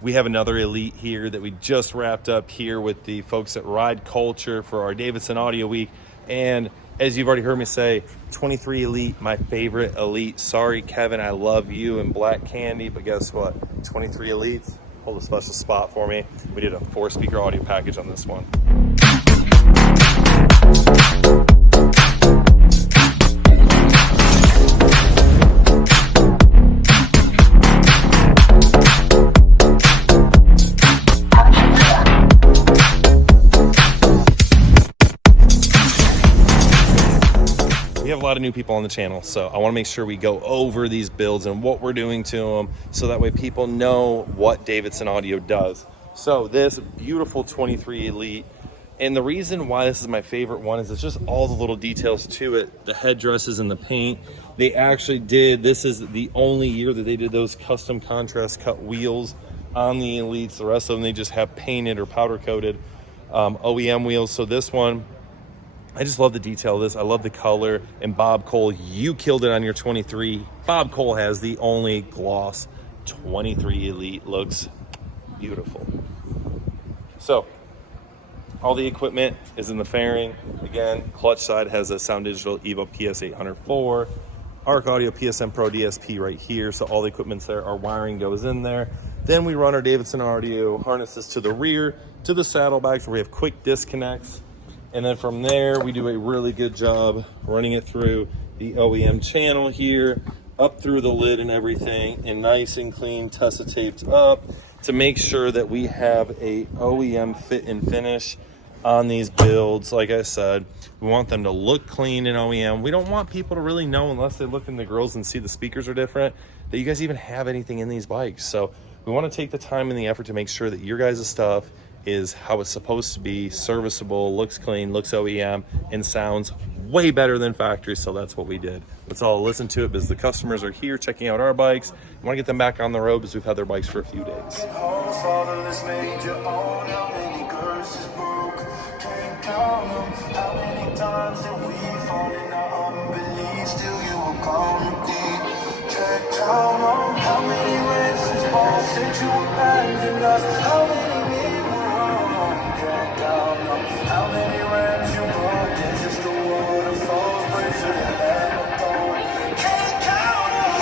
We have another Elite here that we just wrapped up here with the folks at Ryde Culture for our Davidson Audio Week. And as you've already heard me say, 23 Elite, my favorite Elite. Sorry, Kevin, I love you and Black Candy, but guess what? 23 Elites hold a special spot for me. We did a 4-speaker audio package on this one. We have a lot of new people on the channel, so I want to make sure we go over these builds and what we're doing to them, so that way people know what Davidson Audio does. So this beautiful 23 Elite, and the reason why this is my favorite one is it's just all the little details to it, the headdresses and the paint. They actually did, this is the only year that they did those custom contrast cut wheels on the Elites. The rest of them they just have painted or powder coated OEM wheels. So this one, I just love the detail of this. I love the color. And Bob Cole, you killed it on your 23. Bob Cole has the only gloss 23 Elite. Looks beautiful. So all the equipment is in the fairing. Again, clutch side has a Soundigital EVOPS PS804, Arc Audio PSM Pro DSP right here. So all the equipment's there. Our wiring goes in there. Then we run our Davidson Audio harnesses to the rear, to the saddlebags where we have quick disconnects. And then from there, we do a really good job running it through the OEM channel here, up through the lid and everything, and nice and clean, Tessa taped up to make sure that we have a OEM fit and finish on these builds. Like I said, we want them to look clean in OEM. We don't want people to really know, unless they look in the grills and see the speakers are different, that you guys even have anything in these bikes. So we want to take the time and the effort to make sure that your guys' stuff is how it's supposed to be, serviceable, looks clean, looks OEM, and sounds way better than factory. So that's what we did. Let's all listen to it, because the customers are here checking out our bikes. We want to get them back on the road because we've had their bikes for a few days. How many rams you brought? There's just the waterfalls, break to the land of gold. Can't count them.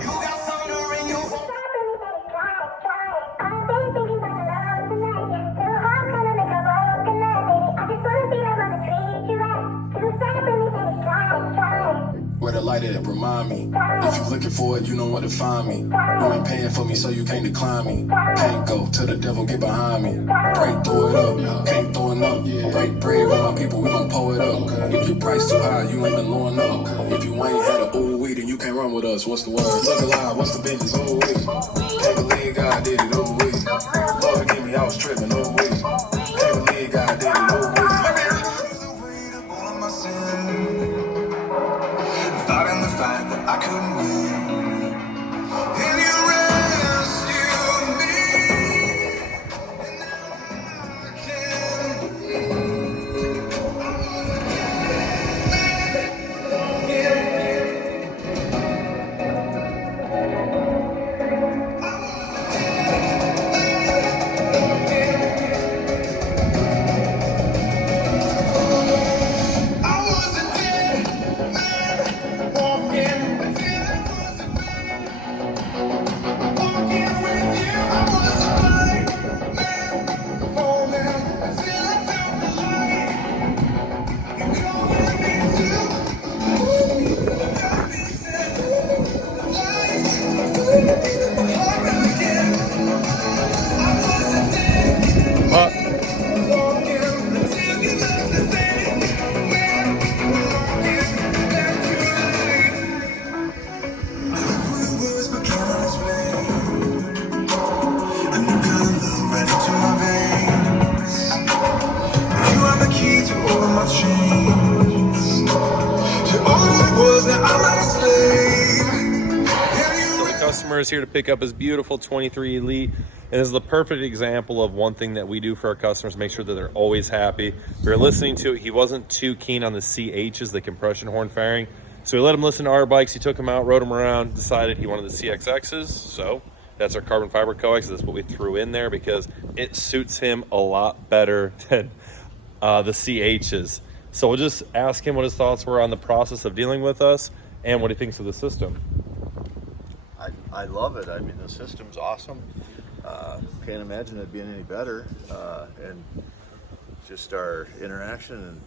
You got thunder in your voice. Where the light at, remind me. If you looking for it, you know what to find me. You ain't paying for me, so you can't decline me. Can't go to the devil, get behind me. Break, throw it up, can't throw it up. Break bread with my people, we gon' pull it up. If your price too high, you ain't been low enough. If you ain't had a ooh wee, then you can't run with us. What's the word? Look alive, what's the business? Oh wait, can't believe God did it. Oh wait, Lord forgive me, I was tripping. Oh wait, can't believe God did it. Oh wait. I couldn't win. And you rescued me. And now I can customer is here to pick up his beautiful 23 Elite. And this is the perfect example of one thing that we do for our customers, make sure that they're always happy. We were listening to it. He wasn't too keen on the CHs, the compression horn fairing. So we let him listen to our bikes. He took them out, rode them around, decided he wanted the CXXs. So that's our carbon fiber coax. That's what we threw in there because it suits him a lot better than the CHs. So we'll just ask him what his thoughts were on the process of dealing with us and what he thinks of the system. I love it. I mean, the system's awesome. Can't imagine it being any better. And just our interaction and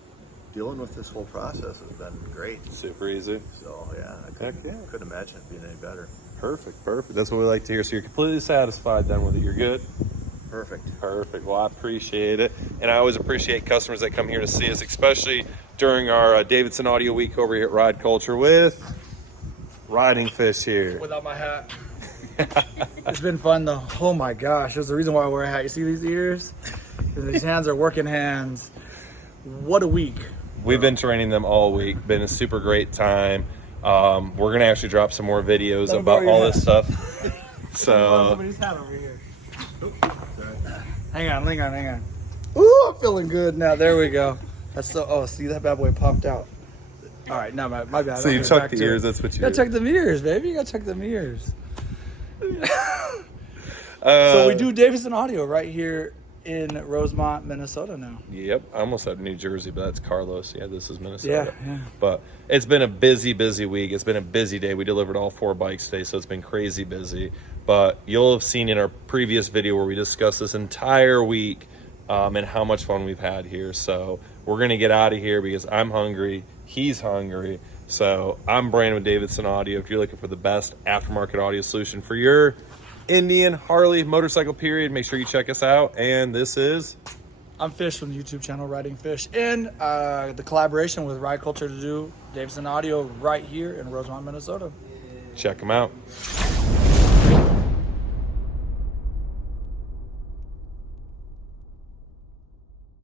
dealing with this whole process has been great. Super easy. So yeah, I couldn't imagine it being any better. Perfect, perfect. That's what we like to hear. So you're completely satisfied then with it. You're good? Perfect. Perfect. Well, I appreciate it. And I always appreciate customers that come here to see us, especially during our Davidson Audio Week over here at Ryde Culture with Riding Fish here. Without my hat. It's been fun though. Oh my gosh, there's a reason why I wear a hat. You see these ears? These hands are working hands. What a week. We've been training them all week. Been a super great time. We're going to actually drop some more videos about all this stuff. So somebody's hat over here. Hang on. Ooh, I'm feeling good now. There we go. That's so. Oh, see that bad boy popped out. All right, no, my bad. So you chuck the ears. That's what you gotta check them ears, baby. You gotta check them ears. So we do Davidson Audio right here in Rosemont, Minnesota now. Yep, I almost said New Jersey, but that's Carlos. Yeah, this is Minnesota. Yeah. But it's been a busy week. It's been a busy day. We delivered all 4 bikes today, so it's been crazy busy. But you'll have seen in our previous video where we discussed this entire week and how much fun we've had here. So we're going to get out of here because I'm hungry. He's hungry. So I'm Brandon with Davidson Audio. If you're looking for the best aftermarket audio solution for your Indian, Harley, motorcycle period, make sure you check us out. And this is... I'm Fish from the YouTube channel Riding Fish. And the collaboration with Ryde Culture to do Davidson Audio right here in Rosemont, Minnesota. Check them out.